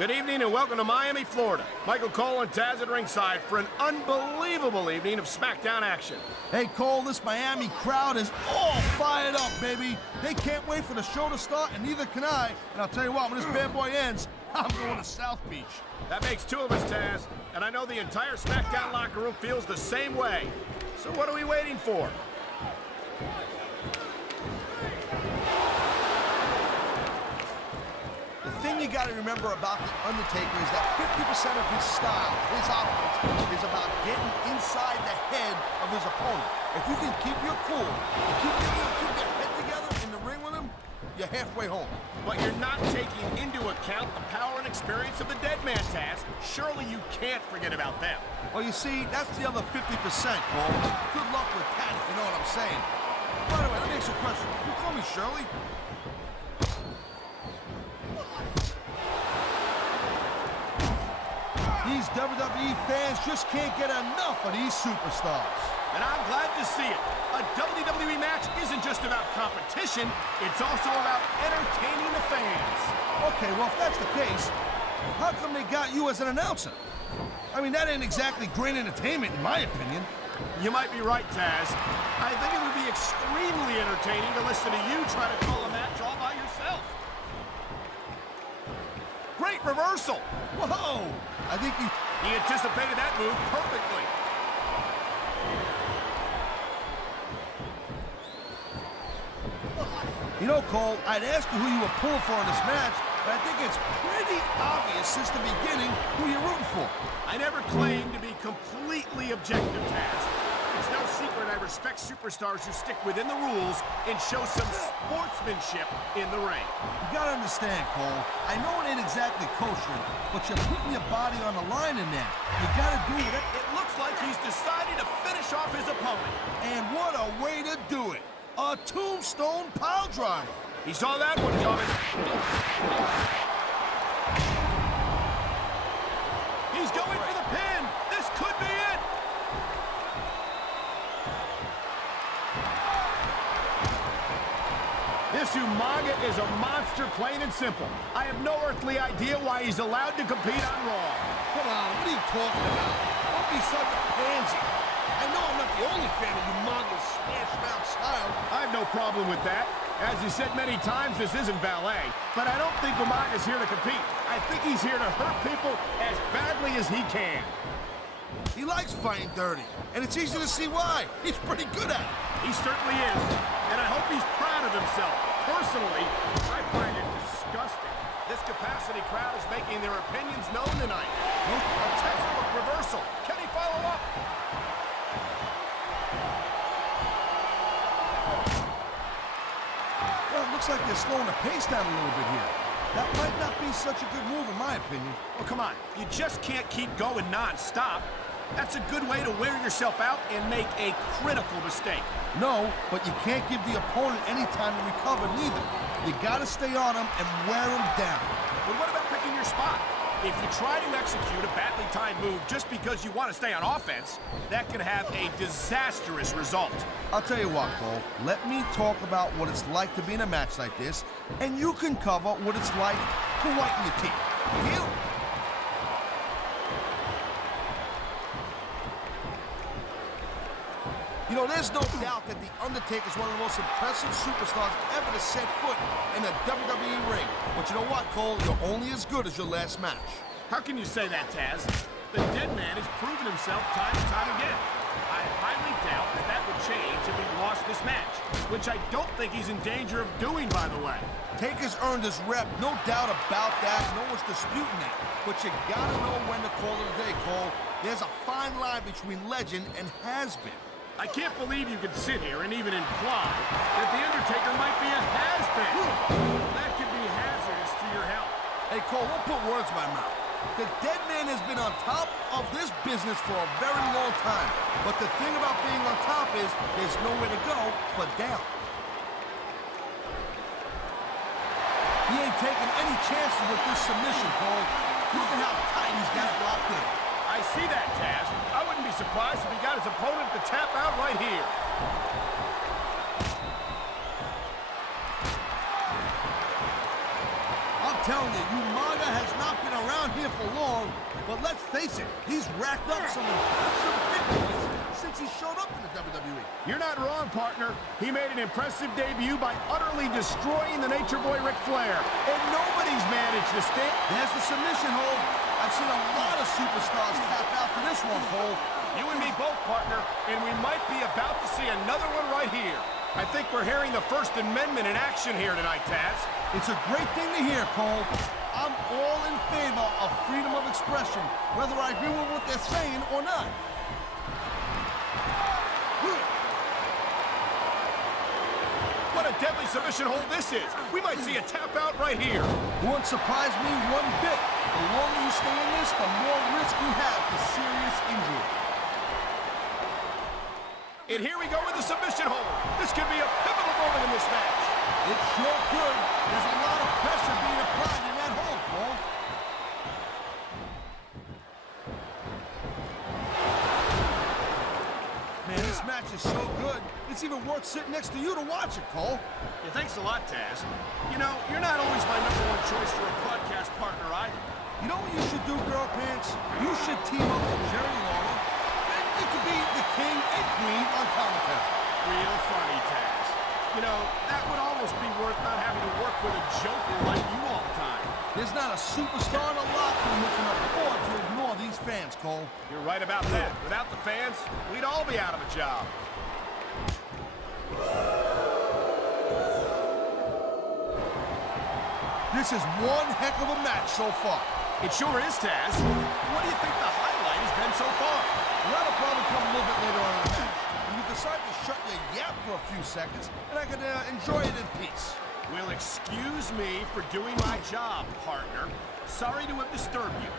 Good evening and welcome to Miami, Florida. Michael Cole and Taz at ringside for an unbelievable evening of SmackDown action. Hey, Cole, this Miami crowd is all fired up, baby. They can't wait for the show to start, and neither can I. And I'll tell you what, when this bad boy ends, I'm going to South Beach. That makes two of us, Taz. And I know the entire SmackDown locker room feels the same way. So what are we waiting for? The thing you got to remember about The Undertaker is that 50% of his style, his offense, is about getting inside the head of his opponent. If you can keep your cool, and keep your head together in the ring with him, you're halfway home. But you're not taking into account the power and experience of the dead man, Taz. Surely you can't forget about them. Well, you see, that's the other 50%, Cole. Good luck with that, if you know what I'm saying. By the way, let me ask you a question. You call me Shirley? These WWE fans just can't get enough of these superstars. And I'm glad to see it. A WWE match isn't just about competition, it's also about entertaining the fans. Okay, well, if that's the case, how come they got you as an announcer? I mean, that ain't exactly great entertainment, in my opinion. You might be right, Taz. I think it would be extremely entertaining to listen to you try to call a match all by yourself. Great reversal. Whoa! I think he anticipated that move perfectly. You know, Cole, I'd ask you who you were pulling for in this match, but I think it's pretty obvious since the beginning who you're rooting for. I never claimed to be completely objective, Taz. It's no secret I respect superstars who stick within the rules and show some sportsmanship in the ring. You gotta understand, Cole, I know it ain't exactly kosher, but you're putting your body on the line in there. You gotta do it. It looks like he's decided to finish off his opponent. And what a way to do it. A tombstone pile driver. He saw that one coming. He's going for the pin. This could be it. This Umaga is a monster, plain and simple. I have no earthly idea why he's allowed to compete on Raw. Come on, what are you talking about? Don't be such a pansy. I know I'm not the only fan of Umaga's smash-mouth style. I have no problem with that. As you said many times, this isn't ballet. But I don't think Umaga's here to compete. I think he's here to hurt people as badly as he can. He likes fighting dirty, and it's easy to see why. He's pretty good at it. He certainly is, and I hope he's proud of himself. Personally, I find it disgusting. This capacity crowd is making their opinions known tonight. A textbook reversal. Can he follow up? Well, it looks like they're slowing the pace down a little bit here. That might not be such a good move, in my opinion. Well, come on. You just can't keep going non-stop. That's a good way to wear yourself out and make a critical mistake. No, but you can't give the opponent any time to recover, neither. You gotta stay on him and wear him down. But what about picking your spot? If you try to execute a badly timed move just because you want to stay on offense, that can have a disastrous result. I'll tell you what, Cole. Let me talk about what it's like to be in a match like this, and you can cover what it's like to whiten your teeth. Deal? You know, there's no doubt that The Undertaker is one of the most impressive superstars ever to set foot in a WWE ring. But you know what, Cole? You're only as good as your last match. How can you say that, Taz? The dead man has proven himself time and time again. I highly doubt that that would change if he lost this match, which I don't think he's in danger of doing, by the way. Taker's earned his rep, no doubt about that. No one's disputing that. But you gotta know when to call it a day, Cole. There's a fine line between legend and has-been. I can't believe you could sit here and even imply that The Undertaker might be a has-been. That could be hazardous to your health. Hey, Cole, don't put words in my mouth. The dead man has been on top of this business for a very long time. But the thing about being on top is there's nowhere to go but down. He ain't taking any chances with this submission, Cole. Look at how tight he's got it locked in. I see that, Taz. I wouldn't be surprised if he got his opponent to tap out right here. I'm telling you, Umaga has not been around here for long, but let's face it, he's racked up some impressive victories since he showed up in the WWE. You're not wrong, partner. He made an impressive debut by utterly destroying the Nature Boy Ric Flair, and nobody's managed to stand. There's the submission hold. I've seen a lot of superstars tap out to this one, Cole. You and me both, partner, and we might be about to see another one right here. I think we're hearing the First Amendment in action here tonight, Taz. It's a great thing to hear, Cole. I'm all in favor of freedom of expression, whether I agree with what they're saying or not. What a deadly submission hold this is. We might see a tap out right here. Won't surprise me one bit. The longer you stay in this, the more risk you have for serious injury. And here we go with the submission hold. This could be a pivotal moment in this match. It sure could. There's a lot of pressure being applied in that hold, Cole. Man, this match is so good. It's even worth sitting next to you to watch it, Cole. Yeah, thanks a lot, Taz. You know, you're not always my #1 choice for a broadcast partner either. You know what you should do, Girl Pants? You should team up with Jerry Lawler. And you could be the king and queen on commentary. Real funny, Taz. You know, that would almost be worth not having to work with a joker like you all the time. There's not a superstar in the locker room who can afford to ignore these fans, Cole. You're right about that. Without the fans, we'd all be out of a job. This is one heck of a match so far. It sure is, Taz. What do you think the highlight has been so far? Well, that'll probably come a little bit later on in the match. When you decide to shut your yap for a few seconds, and I can enjoy it in peace. Well, excuse me for doing my job, partner. Sorry to have disturbed you.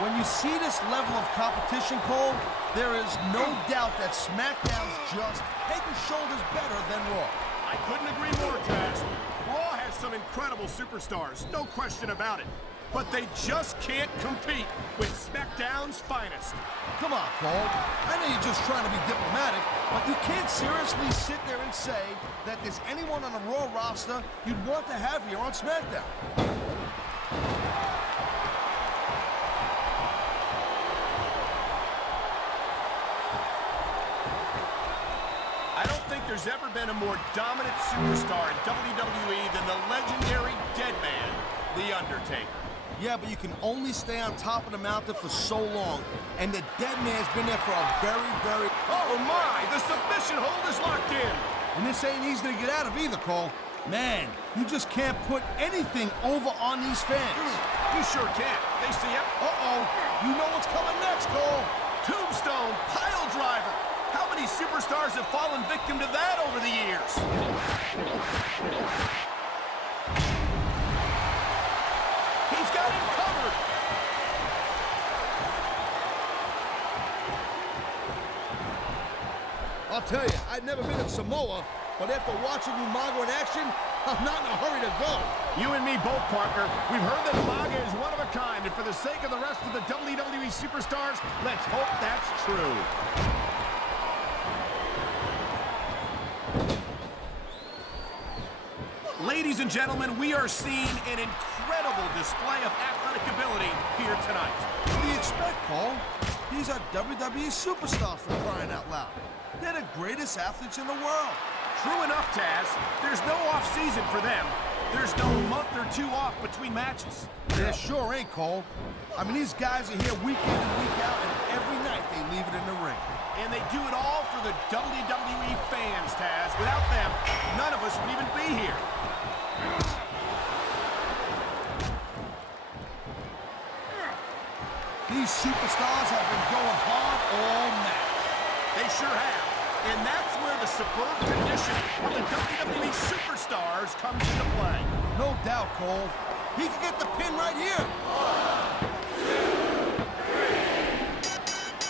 When you see this level of competition, Cole, there is no doubt that SmackDown's just head and shoulders better than Raw. I couldn't agree more, Taz. Raw has some incredible superstars, no question about it. But they just can't compete with SmackDown's finest. Come on, Cole. I know you're just trying to be diplomatic, but you can't seriously sit there and say that there's anyone on the Raw roster you'd want to have here on SmackDown. I don't think there's ever been a more dominant superstar in WWE than the legendary Dead Man, The Undertaker. Yeah, but you can only stay on top of the mountain for so long, and the Dead Man's been there for a very... Oh my! The submission hold is locked in! And this ain't easy to get out of either, Cole. Man, you just can't put anything over on these fans. You sure can't. They see it. Uh-oh. You know what's coming next, Cole. Tombstone pile driver. How many superstars have fallen victim to that over the years? He's got him covered. I'll tell you, I've never been in Samoa, but after watching Umaga in action, I'm not in a hurry to go. You and me both, partner. We've heard that Umaga is one of a kind, and for the sake of the rest of the WWE superstars, let's hope that's true. Ladies and gentlemen, we are seeing an incredible display of athletic ability here tonight. What do you expect, Cole? These are WWE superstars for crying out loud. They're the greatest athletes in the world. True enough, Taz. There's no off-season for them. There's no month or two off between matches. There sure ain't, Cole. I mean, these guys are here week in and week out, and every night they leave it in the ring. And they do it all for the WWE fans, Taz. Without them, none of us would even be here. These superstars have been going hard all match. They sure have. And that's where the superb conditioning of the WWE superstars comes into play. No doubt, Cole. He can get the pin right here. 1, 2,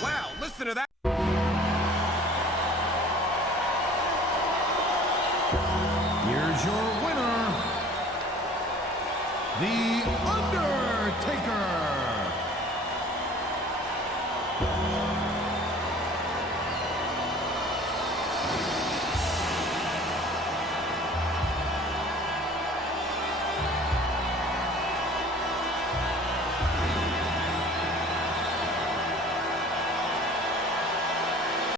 3. Wow, listen to that. Here's your winner.